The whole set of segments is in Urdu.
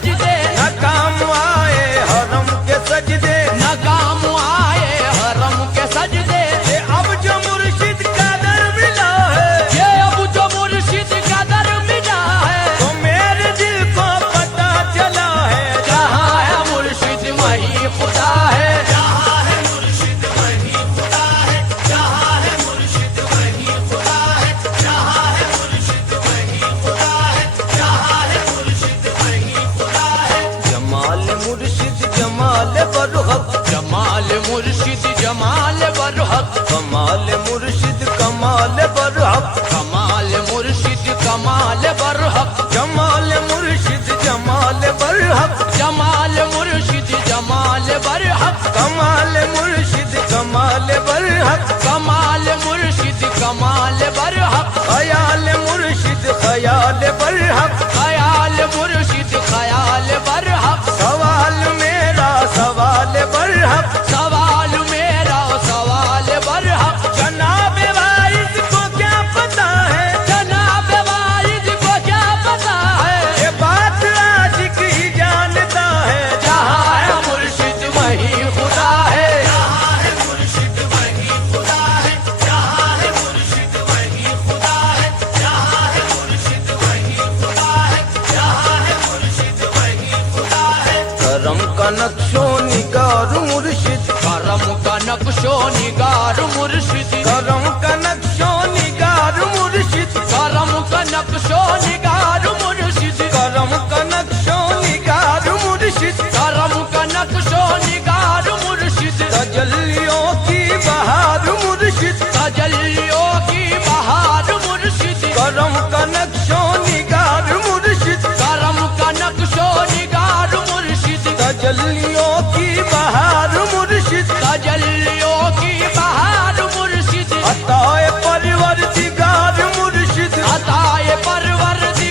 سجدے نہ کام آئے حرم کے سجدے نہ کام آئے حرم کے سجدے یہ اب جو مرشد کا در ملا ہے یہ اب جو مرشد کا در ملا ہے تو میرے دل کو پتہ چلا ہے جہاں ہے مرشد وہیں خدا ہے جہاں ہے مرشد وہیں خدا ہے جہاں ہے مرشد وہیں خدا ہے جہاں ہے مرشد وہیں خدا ہے جہاں ہے مرشد وہیں خدا ہے جمال مرشد جمال برحق جمال مرشد جمال برحق کمال مرشد کمال برحق کمال مرشد کمال برحق جمال مرشد جمال برحق جمال مرشد جمال برحق کمال مرشد کمال برحق کمال مرشد کمال برحق خیال مرشد خیال برحق خیال مرشد خیال برحق سوال میرا سوال برحق سوال میرا سوال برحق جناب وائز کو کیا پتا ہے جناب واحد کو کیا پتا ہے یہ بات عاشق ہی جانتا ہے جہاں ہے مرشد وہیں خدا ہے جہاں ہے مرشد وہیں خدا ہے جہاں ہے مرشد وہیں خدا ہے جہاں ہے مرشد وہیں خدا ہے جہاں ہے مرشد وہیں خدا ہے کرم کا نقش و نگار مرشد کرم کا نقش و نگار مرشد کرم کا نقش و نگار مرشد کرم کا نقش و نگار مرشد کرم کا نقش و نگار مرشد کرم کا نقش و نگار مرشد تجلیوں کی بہار مرشد تجلیوں کی بہار مرشد کرم کا نقش و نگار مرشد کرم کا نقش و نگار مرشد تجلیوں کی بہار مرشد تجلیوں کی بہار مرشد عطائے پروردگار مرشد عطائے پروردگار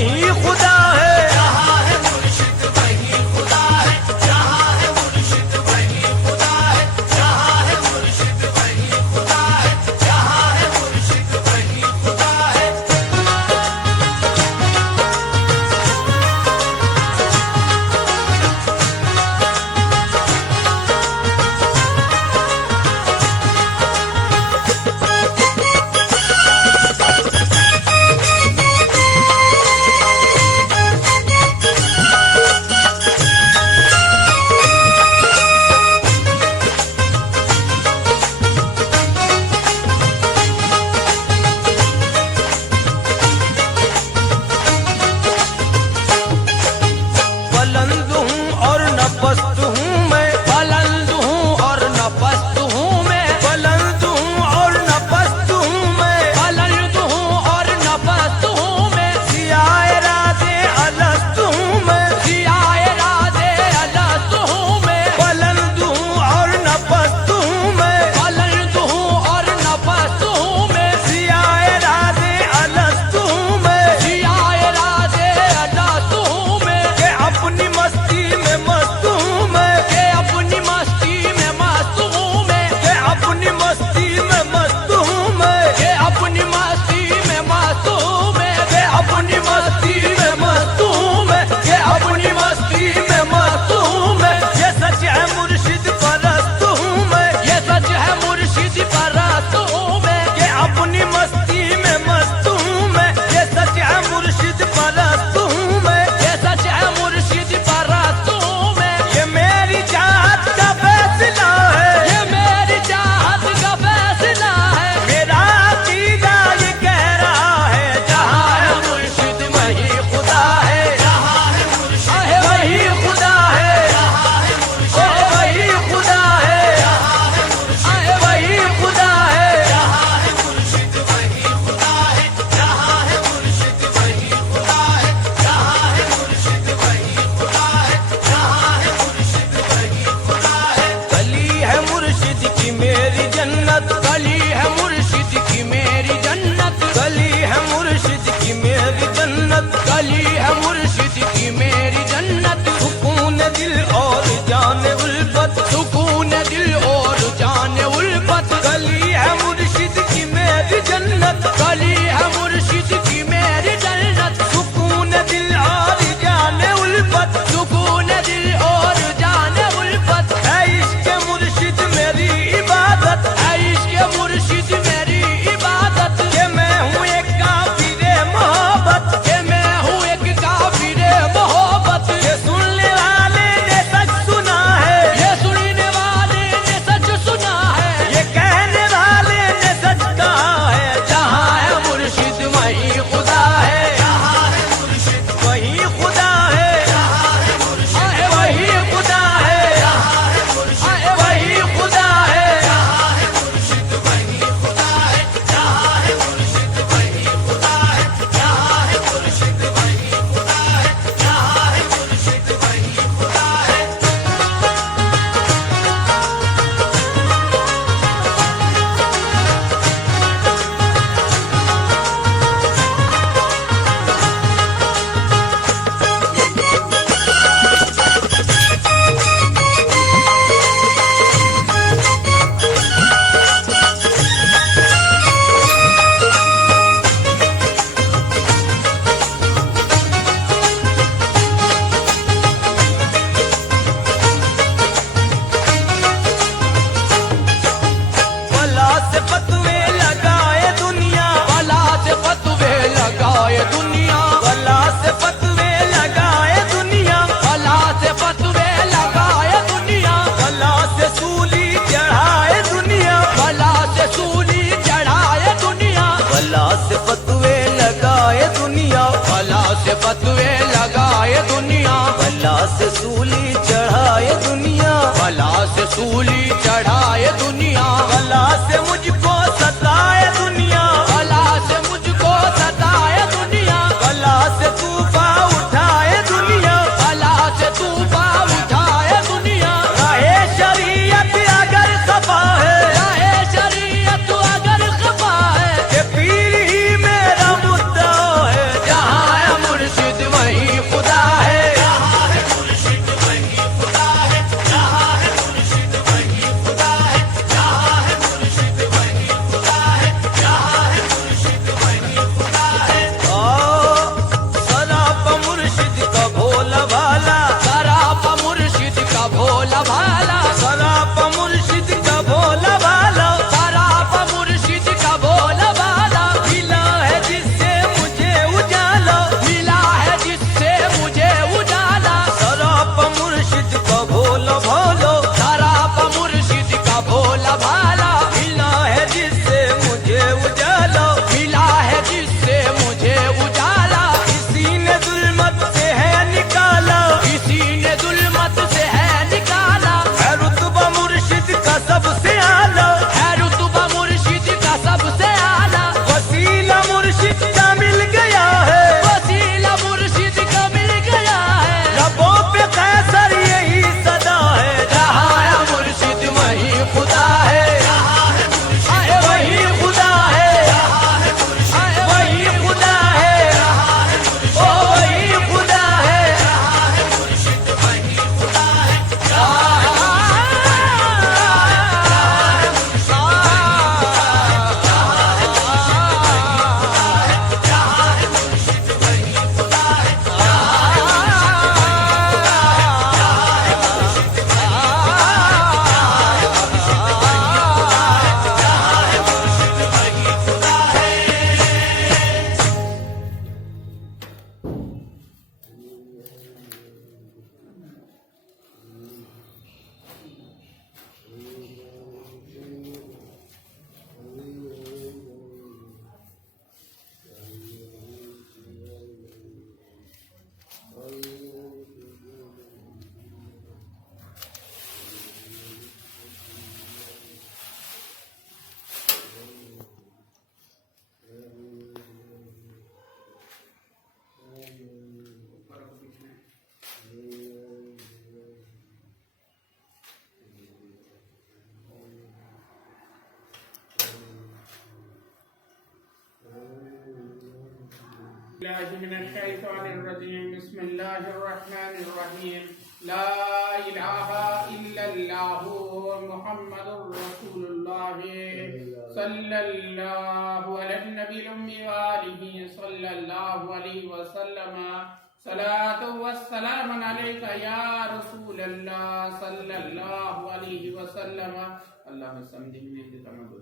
وہیں خدا ہے جہاں ہے مرشد وہیں خدا ہے جہاں ہے مرشد وہیں خدا ہے جہاں ہے مرشد وہیں خدا ہے جہاں ہے مرشد وہیں خدا ہے بلند ہوں اور نہ پست ہوں میں بلند ہوں اور نہ پست ہوں میں بلند ہوں اور نہ پست ہوں میں بلند ہوں اور نہ پست ہوں میں سیائے رازے الست ہوں میں سیائے رازے الست ہوں میں بلند ہوں اور نہ پست ہوں میں بلند ہوں اور نہ پست ہوں میں سیائے رازے الست ہوں میں سیائے رازے الست ہوں میں کہ اپنی مستی میں مست ہوں میں کہ اپنی مستی میں مست ہوں میں کہ اپنی مستی میں مست ہوں میں کہ اپنی مستی میں مست ہوں میں کہ اپنی مستی میں مست ہوں میں کہ اپنی مستی میں مست ہوں میں یہ سچ ہے مرشد پرست ہوں میں یہ سچ ہے مرشد پرست ہوں میں کہ اپنی مستی میں مست ہوں میں یہ سچ ہے مرشد پرست ہوں میں یہ سچ ہے مرشد پرست ہوں میں یہ میری چاہت کا فیصلہ ہے یہ میری چاہت کا فیصلہ ہے میرا عقیدہ یہ کہہ رہا ہے جہاں ہے مرشد وہیں خدا ہے جہاں ہے مرشد ہے وہی خدا ہے جہاں ہے مرشد وہی خدا ہے وہی خدا ہے جہاں ہے مرشد وہیں خدا ہے جہاں ہے مرشد وہیں خدا ہے جہاں ہے مرشد وہیں خدا ہے جہاں ہے مرشد وہیں خدا ہے گلی ہے مرشد کی میری جنت گلی ہے مرشد کی میری جنت گلی ہے مرشد کی میری جنت گلی ہے مرشد کی میری جنت سکون دل اور جان الفت سکون دل اور جان الفت گلی ہے مرشد کی میری جنت گلی ہے مرشد کی میری جنت سکون دل اور جان الفت سکون دل اور جان الفت ہے عشق مرشد میری عبادت ہے عشق مرشد میری عبادت کہ میں ہوں ایک کافر محبت کہ میں ہوں ایک کافر محبت یہ سننے والے نے سچ سنا ہے یہ سننے والے نے سچ سنا ہے یہ کہنے والے نے سچ کہا ہے جہاں ہے مرشد وہیں خدا ہے جہاں ہے مرشد وہی خدا ہے جہاں ہے مرشد وہی خدا ہے جہاں ہے مرشد وہی خدا ہے جہاں ہے مرشد وہیں خدا ہے جہاں ہے مرشد وہیں خدا ہے جہاں ہے مرشد وہیں خدا ہے جہاں ہے مرشد وہیں خدا ہے بلا سے فتوے لگائے دنیا بلا سے فتوے لگائے دنیا بلا سے فتوے لگائے دنیا بلا سے فتوے لگائے دنیا بلا سے سولی چڑھائے دنیا بلا سے سولی چڑھائے دنیا بلا سے فتوے لگائے دنیا بلا سے فتوے لگائے دنیا بلا سے سولی چڑھائے دنیا بلا سے سولی چڑھائے دنیا بلا سے مجھ کو ستائے دنیا بلا سے مجھ کو ستائے دنیا بلا سے طوفان اٹھائے دنیا بلا سے طوفان اٹھائے دنیا راہ شریعت اگر خفا ہے راہ شریعت اگر خفا ہے کہ پیر ہی میرا مدعا ہے جہاں ہے مرشد بالله من الشيطان الرجيم بسم الله الرحمن الرحيم لا إله إلا الله محمد رسول الله صلى الله على النبي الأمي وآله صلى الله عليه وسلم صلاة والسلام عليك يا رسول الله صلى الله عليه وسلم اللهم سمدني بتمدد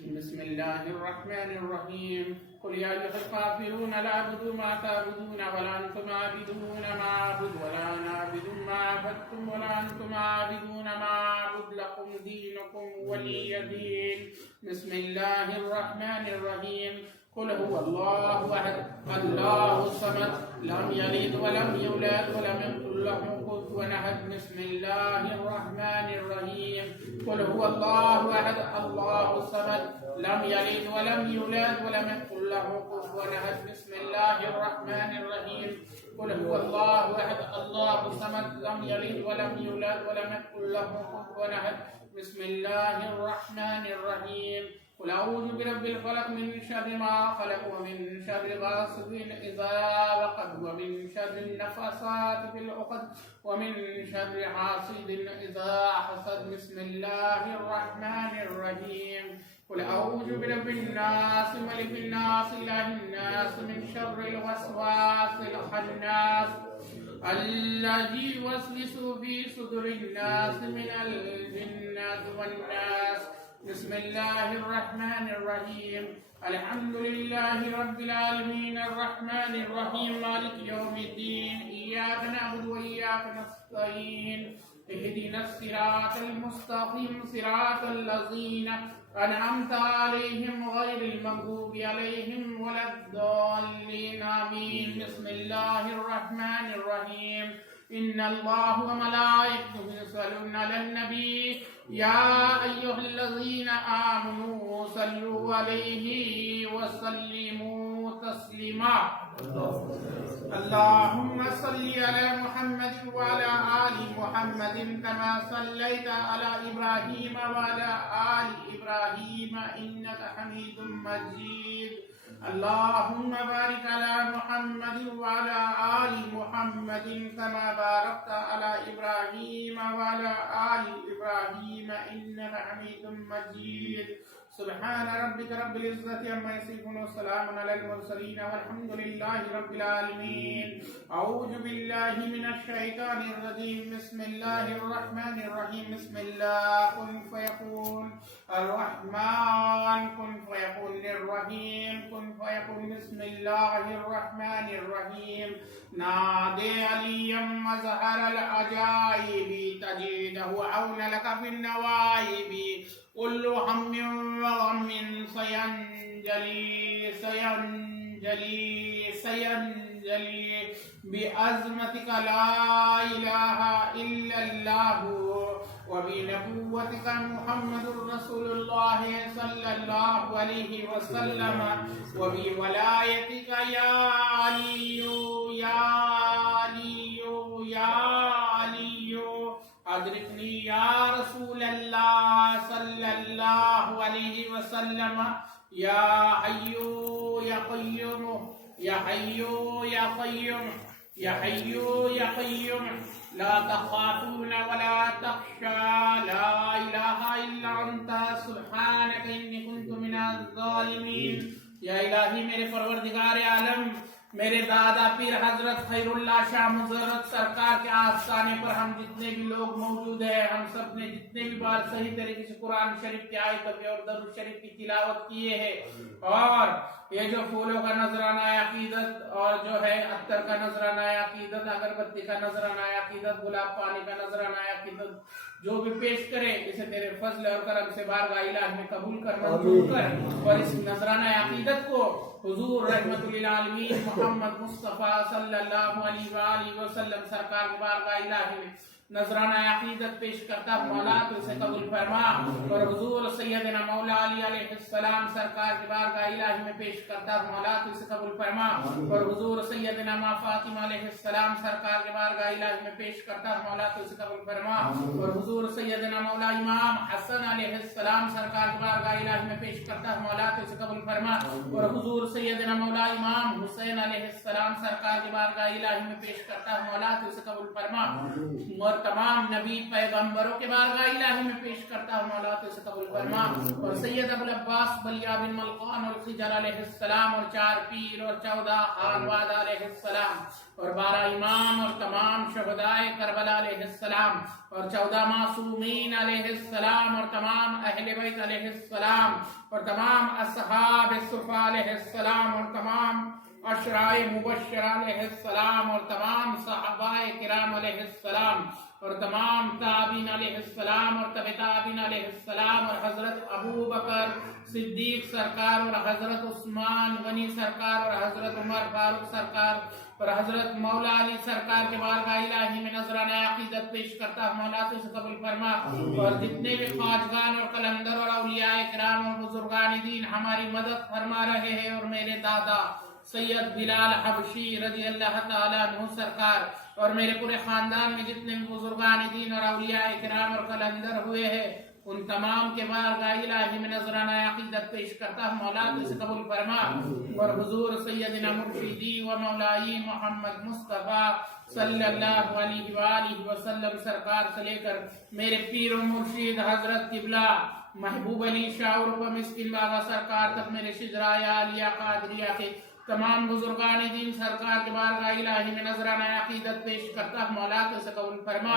بسم الله الرحمن الرحيم قل يا أيها الكافرون لا أعبد ما تعبدون ولا أنتم عابدون ما أعبد ولا أنا عابد ما عبدتم ولا أنتم عابدون ما أعبد لكم دينكم ولي دين بسم الله الرحمن الرحيم قل هو الله أحد الله الصمد لم يلد ولم يولد ولم يكن له كفوا أحد بسم الله الرحمن الرحيم قل هو الله أحد الله الصمد لم يلد ولم يولد ولم يكن له كفوا أحد بسم الله الرحمن الرحيم قل هو الله أحد الله الصمد لم يلد ولم يولد ولم يكن له كفوا أحد بسم الله الرحمن الرحيم قل أعوذ برب الفلق من شر ما خلق ومن شر غاسق إذا وقب ومن شر النفاثات في العقد ومن شر حاسد إذا حسد بسم الله الرحمن الرحيم قل أعوذ برب الناس ملك الناس إله الناس من شر الوسواس الخناس الذي يوسوس في صدور الناس من الجنة والناس بسم الله الرحمن الرحيم الحمد لله رب العالمين الرحمن الرحيم مالك يوم الدين إياك نعبد وإياك نستعين اهدنا الصراط المستقيم صراط الذين أنعمت عليهم غير المغضوب عليهم ولا الضالين آمين بسم الله الرحمن الرحيم إن الله وملائكته يصلون على النبي يا أيها الذين آمنوا صلوا عليه وسلموا تسليما اللهم صل على محمد وعلى آل محمد كما صليت على إبراهيم وعلى آل إبراهيم إنك حميد مجيد اللهم بارك على محمد وعلى آل محمد كما باركت على إبراهيم وعلى آل إبراهيم إنك حميد مجيد سبحان ربك رب العزة عما يصفون وسلام على المرسلين والحمد لله رب العالمين أعوذ بالله من الشيطان الرجيم بسم الله الرحمن الرحيم بسم الله كن فيكون الرحمن كن فيكون الرحيم كن فيكون بسم الله الرحمن الرحيم نادي عليا مظهر العجائب تجده عون لك في النوائب كل هم وغم سينجلي سينجلي سينجلي بأزمتك لا إله إلا الله وبنبوتك محمد رسول الله صلى الله عليه وسلم وبولايتك يا علي يا علي يا علي أدركني يا رسول الله صلى الله عليه وسلم يا حي يا قيوم يا حي يا قيوم يا حي يا قيوم لا تخافون ولا تخشى لا إله إلا أنت سبحانك إني كنت من الظالمين یا الہی میرے پروردگار عالم میرے دادا پیر حضرت خیراللہ شاہ مزرت سرکار کے آستانے پر ہم جتنے بھی لوگ موجود ہیں ہم سب نے جتنے بھی بار صحیح طریقے سے قرآن شریف کی آیتوں اور درود شریف کی تلاوت کیے ہیں اور یہ جو پھولوں کا نذرانہ عقیدت اور جو ہے عطر کا نذرانہ عقیدت اگربتی کا نذرانہ عقیدت گلاب پانی کا نذرانہ عقیدت جو بھی پیش کرے اسے تیرے فضل اور کرم سے بارگاہ الہ میں قبول کر منظور کر اور اس نذرانہ عقیدت کو حضور رحمت للعالمین محمد مصطفیٰ صلی اللہ علیہ وآلہ وسلم سرکار کے بارگاہ الہ میں نذرانہ عقیدت پیش کرتا ہوں مولا تو اسے قبول فرما، اور حضور سیدنا مولا علی علیہ السلام سرکار کی بارگاہ الہی میں پیش کرتا ہوں مولا تو اسے قبول فرما، اور حضور سیدنا ماں فاطمہ علیہ السلام سرکار کی بارگاہ الہی میں پیش کرتا ہوں مولا تو اسے قبول فرما، اور حضور سیدنا مولا امام حسن علیہ السلام سرکار کی بارگاہ الہی میں پیش کرتا ہوں مولا تو اسے قبول فرما، اور حضور سیدنا مولا امام حسین علیہ السلام سرکار کی بارگاہ الہی میں پیش کرتا ہوں مولا تو اسے قبول فرما، اور تمام نبی پیغمبروں کے بارگاہ الہی میں پیش کرتا ہوں مولا تو اسے قبول فرما، اور سید ابو العباس بلیا بن ملقان اور خجر علیہ السلام اور 4 پیر اور 14 خانواد علیہ السلام اور 12 امام اور تمام شہدائے کربلا علیہ السلام اور 14 معصومین علیہ السلام اور تمام اہل بیت علیہ السلام اور تمام اصحاب صفا علیہ السلام اور تمام عشرائے مبشرہ علیہ السلام اور تمام صحابہ کرام علیہ السلام اور تمام تابعین علیہ السلام اور تبع تابعین علیہ السلام اور حضرت ابو بکر صدیق سرکار اور حضرت عثمان غنی سرکار اور حضرت عمر فاروق سرکار اور حضرت مولا علی سرکار کے بارگاہ الہی میں نذرانہ عقیدت پیش کرتا ہوں مولا تو اسے قبول فرما، اور جتنے بھی خواجگان اور قلندر اور اولیاء کرام اور بزرگان دین ہماری مدد فرما رہے ہیں، اور میرے دادا سید بلال حبشی رضی اللہ تعالیٰ عنہ سرکار اور میرے پورے خاندان میں جتنے بھی بزرگان دین اور اولیاء کرام اور قلندر ہوئے ہیں ان تمام کے بارگاہ الہی میں نذرانہ عقیدت پیش کرتا ہوں مولا تو اسے قبول فرما، اور حضور سیدنا مرشدی و مولائی محمد مصطفیٰ صلی اللہ علیہ وآلہ وسلم سرکار سے لے کر میرے پیر و مرشد حضرت قبلہ محبوب علی شاہ عرف مسکین بابا سرکار تک میرے شجرائے عالیہ قادریہ کے تمام بزرگان دین سرکار کے بارگاہ الہی میں نذرانہ عقیدت پیش کرتا ہوں مولا تو اسے قبول فرما،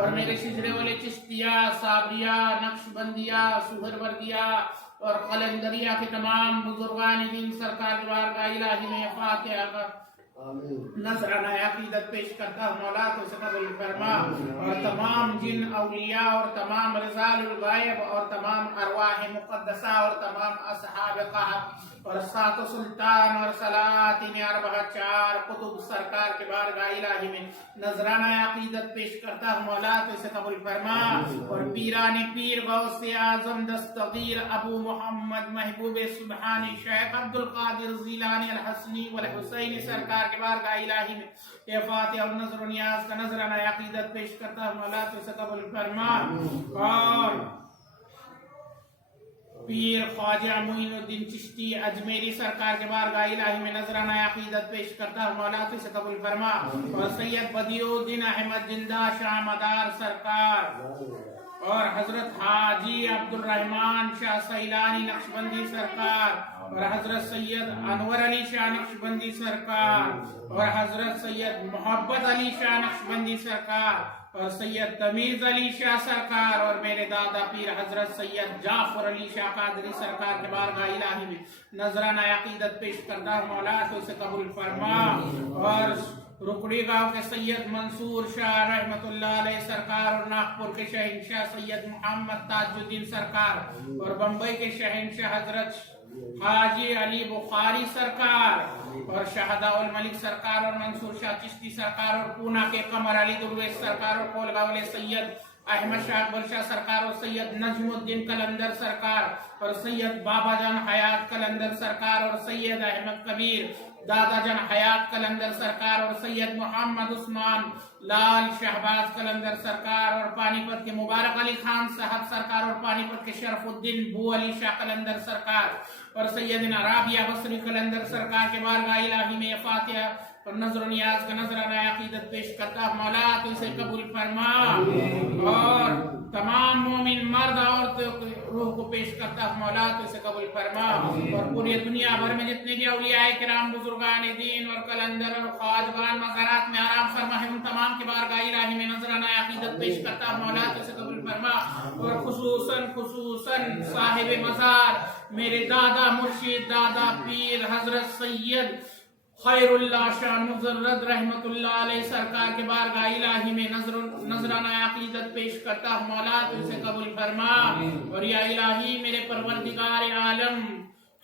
اور میرے شجرے والے چشتیہ صابریہ نقشبندیہ سہروردیہ اور قلندریہ کے تمام بزرگان دین سرکار کے بارگاہ الہی میں فاتحہ نذرانہ عقیدت پیش کرتا ہوں مولا تو اسے قبول فرما، اور تمام جن اولیاء اور تمام رجال الغیب اور تمام ارواح مقدسہ اور تمام اصحاب قہف اور سات سلطان اور سلاطین اربعہ 4 قطب سرکار کے بارگاہ الہی میں نذرانہ عقیدت پیش کرتا ہوں مولا تو اسے قبول فرما، اور پیران پیر غوث اعظم دستگیر ابو محمد محبوب سبحانی شیخ عبد القادر زیلانی الحسنی والحسینی سرکار کے بارگاہ الہی میں یہ فاتحہ اور نذر و نیاز کا نذرانہ عقیدت پیش کرتا ہوں مولا تو اسے قبول فرما، اور پیر خواجہ معین الدین چشتی اجمیری سرکار کے بارگاہ الہی میں نذرانہ عقیدت پیش کرتا ہوں مولا تو اسے قبول فرما، اور سید بدیع الدین احمد جندہ شاہ مدار سرکار اور حضرت حاجی عبد الرحمن شاہ سیلانی نقشبندی سرکار اور حضرت سید انور علی شاہ نقشبندی سرکار اور حضرت سید محبت علی شاہ نقشبندی سرکار اور سید تمیز علی شاہ سرکار اور میرے دادا پیر حضرت سید جعفر علی شاہ قادری سرکار کے بارگاہ الہی میں نذرانہ عقیدت پیش کرتا ہوں مولا تو اسے قبول فرما، اور رکڑی گاؤں کے سید منصور شاہ رحمت اللہ علیہ سرکار اور ناگپور کے شہنشاہ سید محمد تاج الدین سرکار اور بمبئی کے شہنشاہ حضرت حاجی علی بخاری سرکار اور شہداء الملک سرکار اور منصور شاہ چشتی سرکار اور پونا کے قمر علی درویش سرکار اور کولگاؤں والے سید احمد شاہ اکبر شاہ سرکار اور سید نجم الدین قلندر سرکار اور سید بابا جان حیات قلندر سرکار اور سید احمد کبیر دادا جان حیات قلندر سرکار اور سید محمد عثمان لال شہباز قلندر سرکار اور پانی پت کے مبارک علی خان صاحب سرکار اور پانی پت کے شرف الدین بو علی شاہ قلندر سرکار اور سیدنا رابعہ بصری قلندر سرکار کے بارگاہ الہی میں فاتحہ اور نذر و نیاز کا نذرانہ عقیدت پیش کرتا ہوں مولا تو اسے قبول فرما، اور تمام مومن مرد عورتوں کی روح کو پیش کرتا ہوں مولا تو اسے قبول فرما، اور پوری دنیا بھر میں جتنے بھی اولیاء کرام بزرگان دین اور قلندر اور خواجگان مزارات میں آرام فرما ہے ان تمام کے بارگاہ الہی میں نذرانہ عقیدت پیش کرتا ہوں مولا تو اسے قبول فرما، اور خصوصاً صاحب مزار میرے دادا مرشد دادا پیر حضرت سید خیر اللہ شاہ مزرد رحمت اللہ علیہ سرکار کے بارگاہ الہی میں نذرانہ عقیدت پیش کرتا ہوں مولا تو اسے قبول فرما، اور یا الہی میرے پروردگار عالم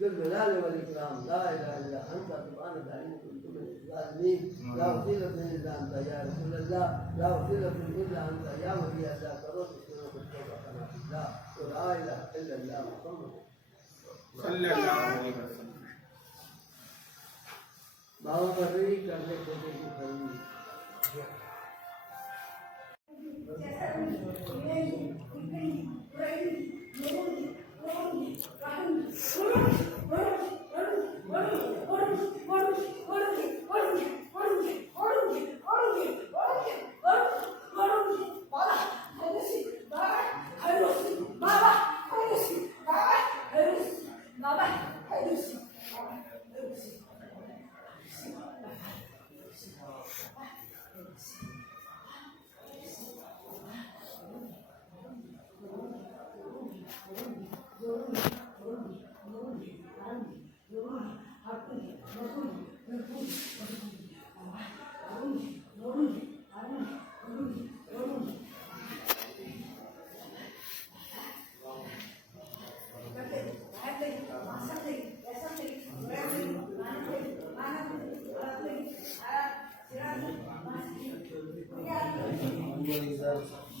ذو الجلال والإكرام لا إله إلا أنت سبحانك إني كنت من الظالمين لا وسيلة إلا أنت يا رسول الله لا وسيلة إلا أنت يا ولي الله كروت اسمك التوبة كما في الله ولا إله إلا الله محمد صلى الله عليه وسلم. بابا فريق کرنے کو فرمی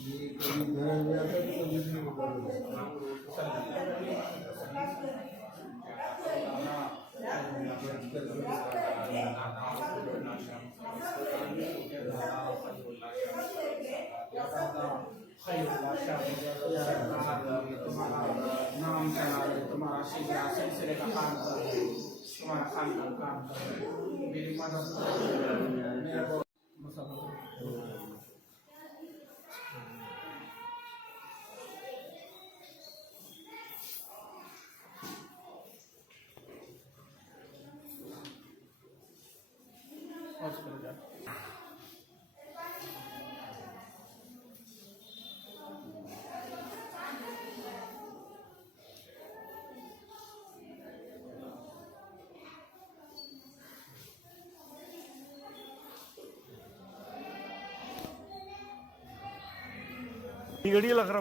نام چلا دے تمہارا سلسلے کا کام کر دے تمہارا خاندان کام کر دے میری مدد کرو میرے کو گڑی لگ رہا